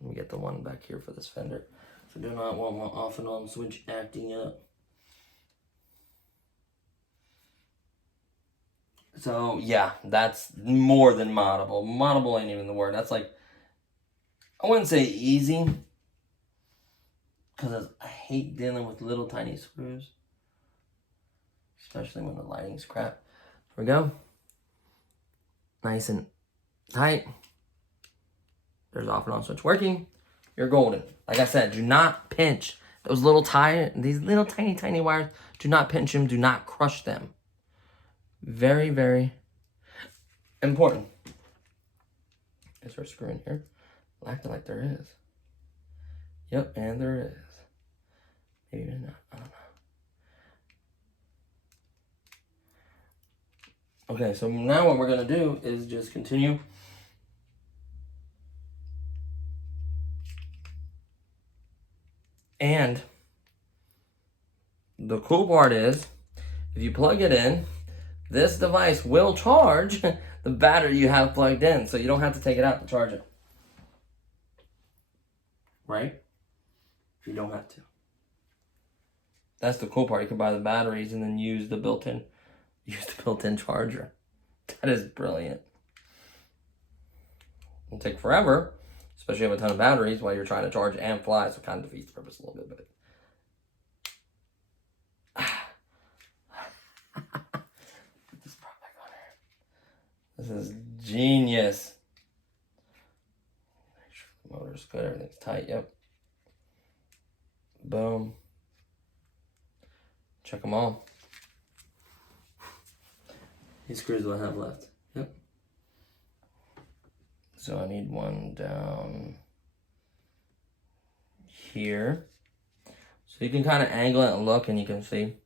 Let me get the one back here for this fender. So do not want my off and on switch acting up. So yeah, that's more than moddable. Moddable ain't even the word. That's like, I wouldn't say easy, because I hate dealing with little tiny screws, especially when the lighting's crap. Here we go. Nice and tight. There's off and on switch working. You're golden. Like I said, do not pinch those little these little tiny wires. Do not pinch them. Do not crush them. Very, very important. Is there a screw in here? Acting like there is. Yep, and there is. Maybe not. I don't know. Okay, so now what we're going to do is just continue. And the cool part is, if you plug it in, this device will charge the battery you have plugged in, so you don't have to take it out to charge it. Right? You don't have to. That's the cool part. You can buy the batteries and then use the built-in charger. That is brilliant. It'll take forever, especially if you have a ton of batteries while you're trying to charge and fly, so it kind of defeats the purpose a little bit. Put this prop back on here. This is genius. Make sure the motor's good, everything's tight, yep. Boom. Check them all. These screws do I have left? Yep. So I need one down here. So you can kind of angle it and look, and you can see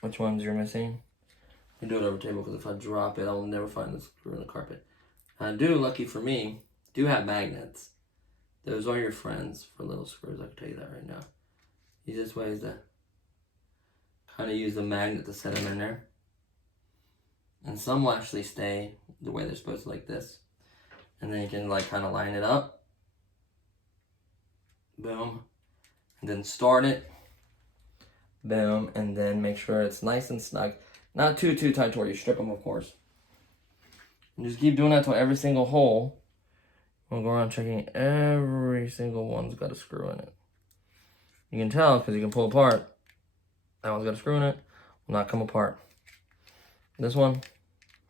which ones you're missing. I do it over the table because if I drop it, I will never find the screw in the carpet. I do, lucky for me, do have magnets. Those are your friends for little screws. I can tell you that right now. Easiest way is to kind of use the magnet to set them in there. And some will actually stay the way they're supposed to, like this. And then you can like kind of line it up. Boom. And then start it. Boom. And then make sure it's nice and snug. Not too tight to where you strip them, of course. And just keep doing that to every single hole. We'll go around checking every single one's got a screw in it. You can tell because you can pull apart. That one's got a screw in it. Will not come apart. This one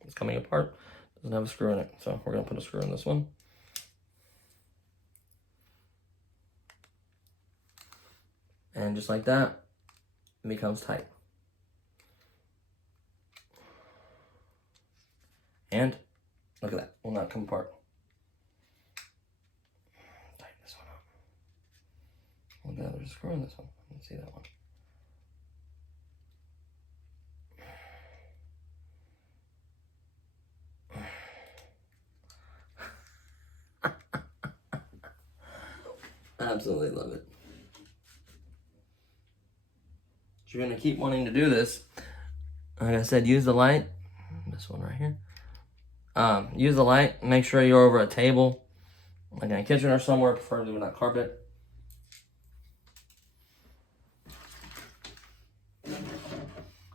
is coming apart. Doesn't have a screw in it. So we're going to put a screw in this one. And just like that, it becomes tight. And look at that. Will not come apart. Tighten this one up. Look at that. There's a screw in this one. Let's see that one. I absolutely love it. If you're going to keep wanting to do this, like I said, use the light. This one right here. Use the light. Make sure you're over a table, like in a kitchen or somewhere, preferably with that carpet.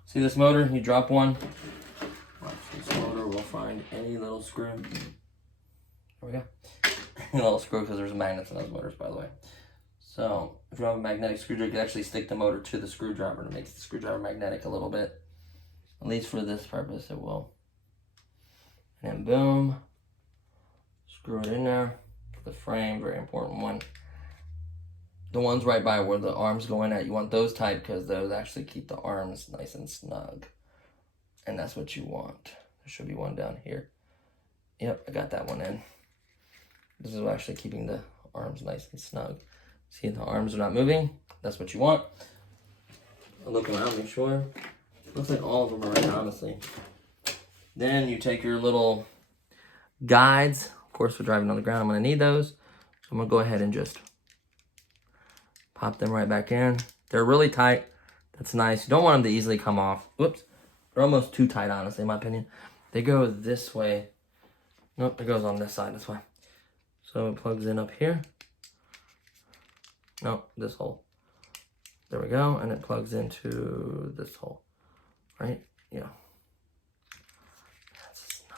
See this motor? You drop one. Watch, this motor will find any little screw. There we go. Any little screw, because there's magnets in those motors, by the way. So if you have a magnetic screwdriver, you can actually stick the motor to the screwdriver to make the screwdriver magnetic a little bit. At least for this purpose, it will. And then boom, screw it in there. The frame, very important one. The ones right by where the arms go in at, you want those tight because those actually keep the arms nice and snug. And that's what you want. There should be one down here. Yep, I got that one in. This is actually keeping the arms nice and snug. See, the arms are not moving. That's what you want. I'll look around, make sure. Looks like all of them are right, honestly. Then you take your little guides. Of course, for driving on the ground, I'm going to need those. So I'm going to go ahead and just pop them right back in. They're really tight. That's nice. You don't want them to easily come off. Whoops. They're almost too tight, honestly, in my opinion. They go this way. Nope, it goes on this side. That's why. So it plugs in up here. No, this hole. There we go. And it plugs into this hole. Right? Yeah. That's a snug.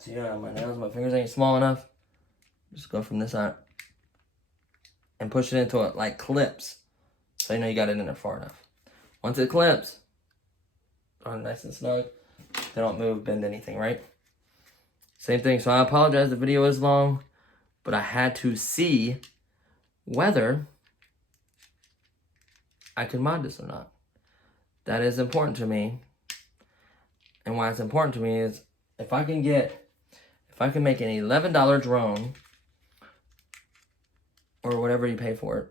So yeah, my nails, my fingers ain't small enough. Just go from this side and push it into it like clips. So you know you got it in there far enough. Once it clips, nice and snug. They don't move, bend anything, right? Same thing. So I apologize the video is long, but I had to see whether I can mod this or not. That is important to me. And why it's important to me is if I can make an $11 drone or whatever you pay for it,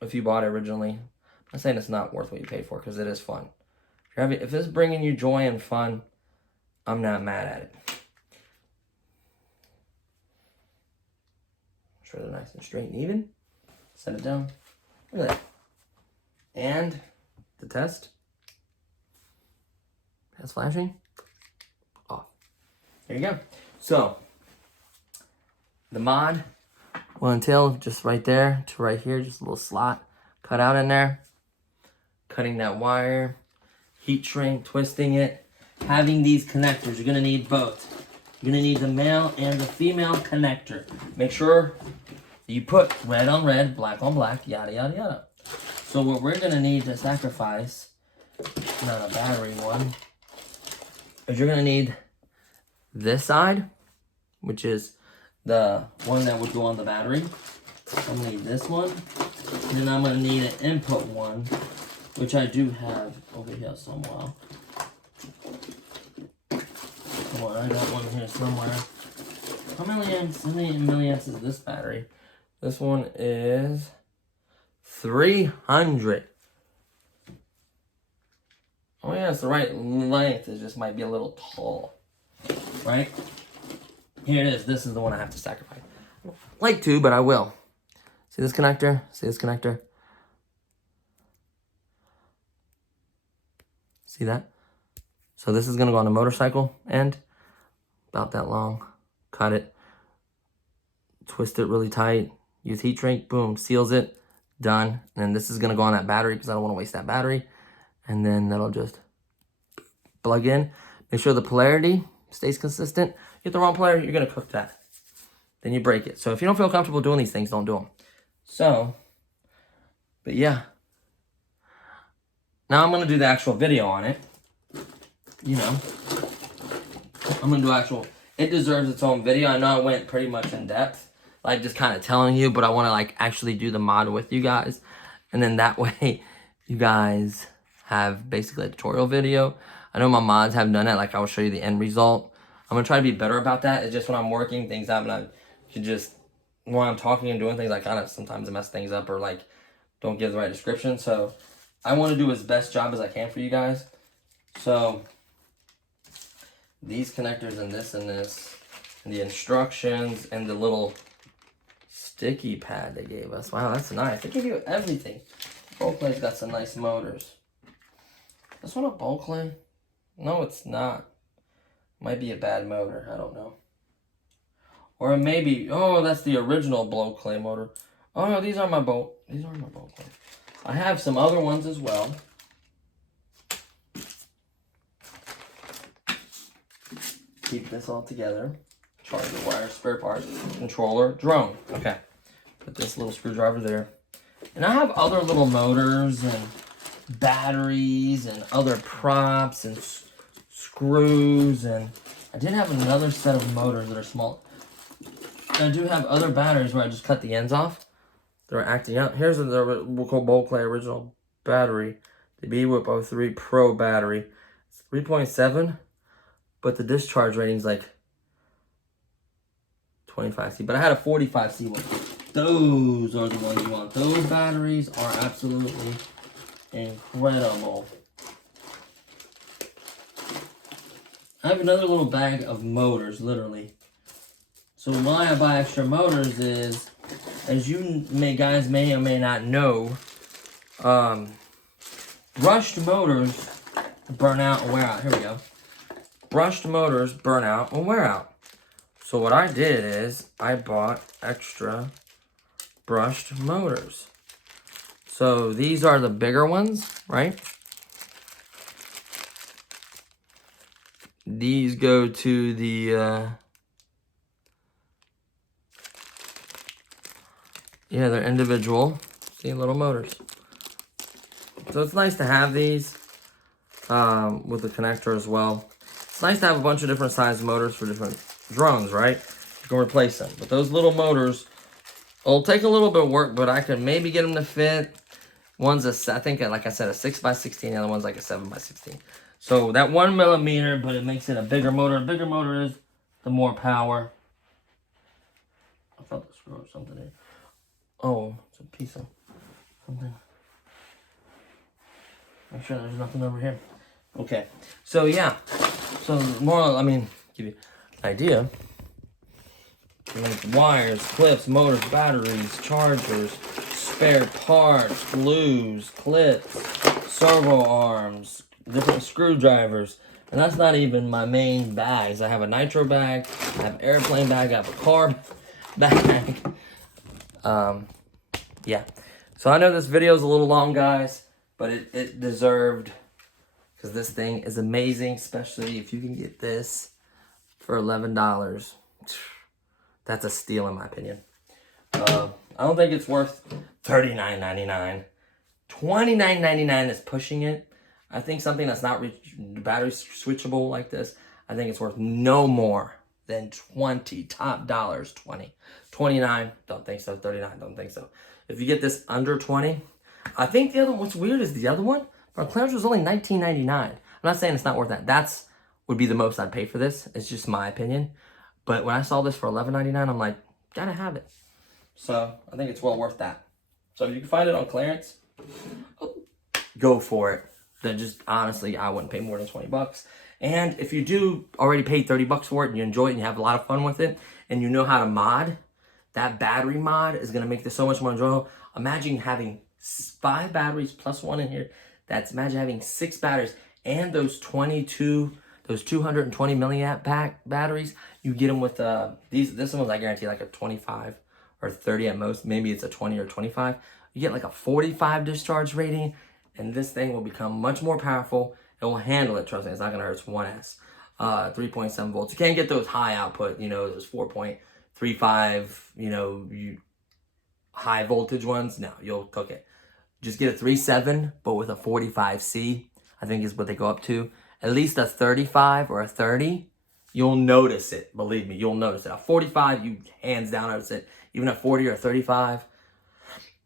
if you bought it originally. I'm not saying it's not worth what you paid for because it is fun. If it's bringing you joy and fun, I'm not mad at it. Make sure they're nice and straight and even. Set it down. Look at that. And the test. That's flashing. Off. There you go. So, the mod will entail just right there to right here, just a little slot cut out in there. Cutting that wire, heat shrink, twisting it. Having these connectors, you're gonna need both. You're gonna need the male and the female connector. Make sure you put red on red, black on black, yada, yada, yada. So what we're gonna need to sacrifice, not a battery one, is you're gonna need this side, which is the one that would go on the battery. I'm gonna need this one. And then I'm gonna need an input one, which I do have over here somewhere. Come on, I got one here somewhere. How many milliamps is this battery? This one is 300. Oh yeah, it's the right length. It just might be a little tall, right? Here it is. This is the one I have to sacrifice. I don't like to, but I will. See this connector? See this connector? See that? So this is going to go on the motorcycle end. About that long. Cut it. Twist it really tight. Use heat shrink. Boom. Seals it. Done. And then this is going to go on that battery because I don't want to waste that battery. And then that'll just plug in. Make sure the polarity stays consistent. Get the wrong polarity, you're going to cook that. Then you break it. So if you don't feel comfortable doing these things, don't do them. So, but yeah. Now I'm going to do the actual video on it. You know. I'm going to do actual. It deserves its own video. I know I went pretty much in depth. Like just kind of telling you. But I want to like actually do the mod with you guys. And then that way you guys have basically a tutorial video. I know my mods have done it. Like I will show you the end result. I'm going to try to be better about that. It's just when I'm working, things happen. I should just, when I'm talking and doing things, I kind of sometimes mess things up or like don't give the right description. So I want to do as best job as I can for you guys. So these connectors and this, and the instructions and the little sticky pad they gave us. Wow, that's nice. They give you everything. Bulklay's got some nice motors. This one a Bulklay? No, it's not. Might be a bad motor. I don't know. Or maybe, oh, that's the original Bulklay motor. Oh no, these aren't my Bulklay. I have some other ones as well. Keep this all together. Charger wire, spare parts, controller, drone. Okay. Put this little screwdriver there. And I have other little motors and batteries and other props and screws, and I did have another set of motors that are small. I do have other batteries where I just cut the ends off. They're acting up. Here's the Bulklay original battery, the B-Whip 03 Pro battery. It's 3.7, but the discharge rating is like 25C. But I had a 45C one. Those are the ones you want. Those batteries are absolutely incredible. I have another little bag of motors, literally. So why I buy extra motors is, as you guys may or may not know, brushed motors burn out and wear out. Here we go. Brushed motors burn out and wear out. So what I did is I bought extra brushed motors. So these are the bigger ones, right? These go to the, yeah, they're individual, see, little motors. So it's nice to have these with the connector as well. It's nice to have a bunch of different size motors for different drones, right? You can replace them. But those little motors, it'll take a little bit of work, but I can maybe get them to fit. One's I think, like I said, a 6x16, the other one's like a 7x16. So that 1 millimeter, but it makes it a bigger motor. The bigger motor is the more power. I felt the screw or something there. Oh, it's a piece of something. Make sure there's nothing over here. Okay, so yeah. So more, I mean, give you an idea. Like wires, clips, motors, batteries, chargers, spare parts, glues, clips, servo arms, different screwdrivers. And that's not even my main bags. I have a nitro bag, I have an airplane bag, I have a car bag. Yeah. So I know this video is a little long, guys, but it deserved, because this thing is amazing, especially if you can get this for $11. That's a steal in my opinion. I don't think it's worth $39.99. $29.99 is pushing it. I think something that's not battery switchable like this, I think it's worth no more than 20, top dollars, 20. 29, don't think so. 39, don't think so. If you get this under 20, I think the other one, what's weird is the other one, for clearance was only $19.99. I'm not saying it's not worth that. That's would be the most I'd pay for this. It's just my opinion. But when I saw this for $11.99, I'm like, gotta have it. So I think it's well worth that. So if you can find it on clearance, go for it. Then just honestly, I wouldn't pay more than 20 bucks. And if you do already pay 30 bucks for it and you enjoy it and you have a lot of fun with it and you know how to mod, that battery mod is gonna make this so much more enjoyable. Imagine having 5 batteries plus one in here. Imagine having 6 batteries and those 220 milliamp pack batteries. You get them with this one's, I guarantee, like a 25 or 30 at most. Maybe it's a 20 or 25. You get like a 45 discharge rating, and this thing will become much more powerful. It will handle it. Trust me, it's not gonna hurt. It's 1S, 3.7 volts. You can't get those high output, those 4.35, high voltage ones. No, you'll cook it. Just get a 3.7, but with a 45C, I think is what they go up to. At least a 35 or a 30, you'll notice it. Believe me, you'll notice it. A 45, you hands down notice it. Even a 40 or 35,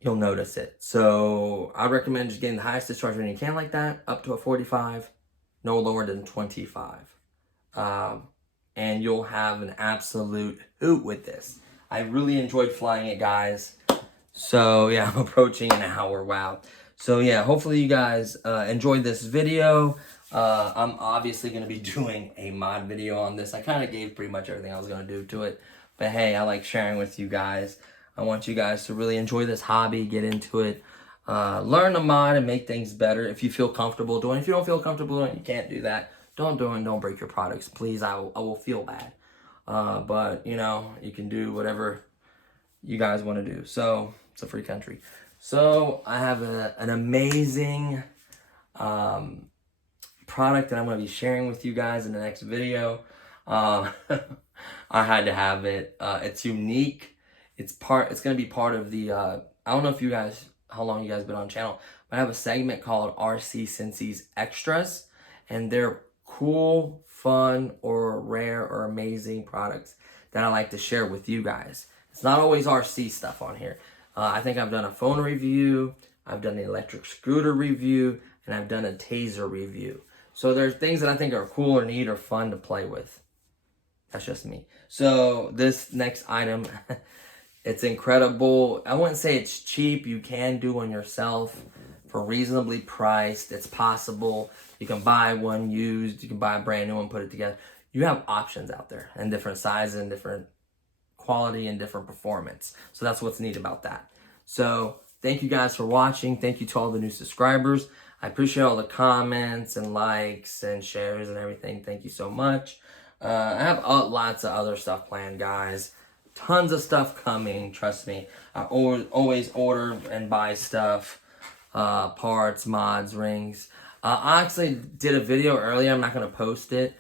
you'll notice it. So I recommend just getting the highest discharge rating you can like that, up to a 45, no lower than 25. And you'll have an absolute hoot with this. I really enjoyed flying it, guys. So yeah, I'm approaching an hour. Wow. So yeah, hopefully you guys enjoyed this video. I'm obviously going to be doing a mod video on this. I kind of gave pretty much everything I was going to do to it. But hey, I like sharing with you guys. I want you guys to really enjoy this hobby, get into it, learn to mod and make things better if you feel comfortable doing it. If you don't feel comfortable doing it, you can't do that. Don't do it and don't break your products. Please, I will feel bad. But, you can do whatever you guys want to do. So, it's a free country. So, I have an amazing product that I'm going to be sharing with you guys in the next video. I had to have it. It's unique. It's going to be part of the, I don't know if you guys, how long you guys been on channel, but I have a segment called RC Cincy's Extras, and they're cool, fun, or rare or amazing products that I like to share with you guys. It's not always RC stuff on here. I think I've done a phone review, I've done the electric scooter review, and I've done a taser review. So there's things that I think are cool or neat or fun to play with. That's just me. So this next item, it's incredible. I wouldn't say it's cheap. You can do one yourself for reasonably priced. It's possible. You can buy one used. You can buy a brand new one, put it together. You have options out there and different sizes and different quality and different performance. So that's what's neat about that. So thank you guys for watching. Thank you to all the new subscribers. I appreciate all the comments and likes and shares and everything. Thank you so much. I have lots of other stuff planned, guys. Tons of stuff coming, trust me. I always order and buy stuff, parts, mods, rings. I actually did a video earlier. I'm not going to post it,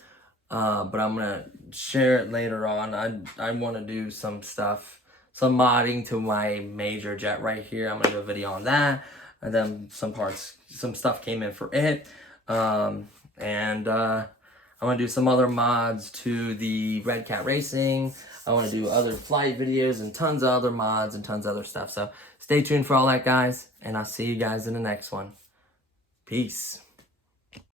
but I'm going to share it later on. I want to do some stuff, some modding to my major jet right here. I'm going to do a video on that. And then some stuff came in for it. I'm I want to do some other mods to the Red Cat Racing. I want to do other flight videos and tons of other mods and tons of other stuff. So stay tuned for all that, guys, and I'll see you guys in the next one. Peace.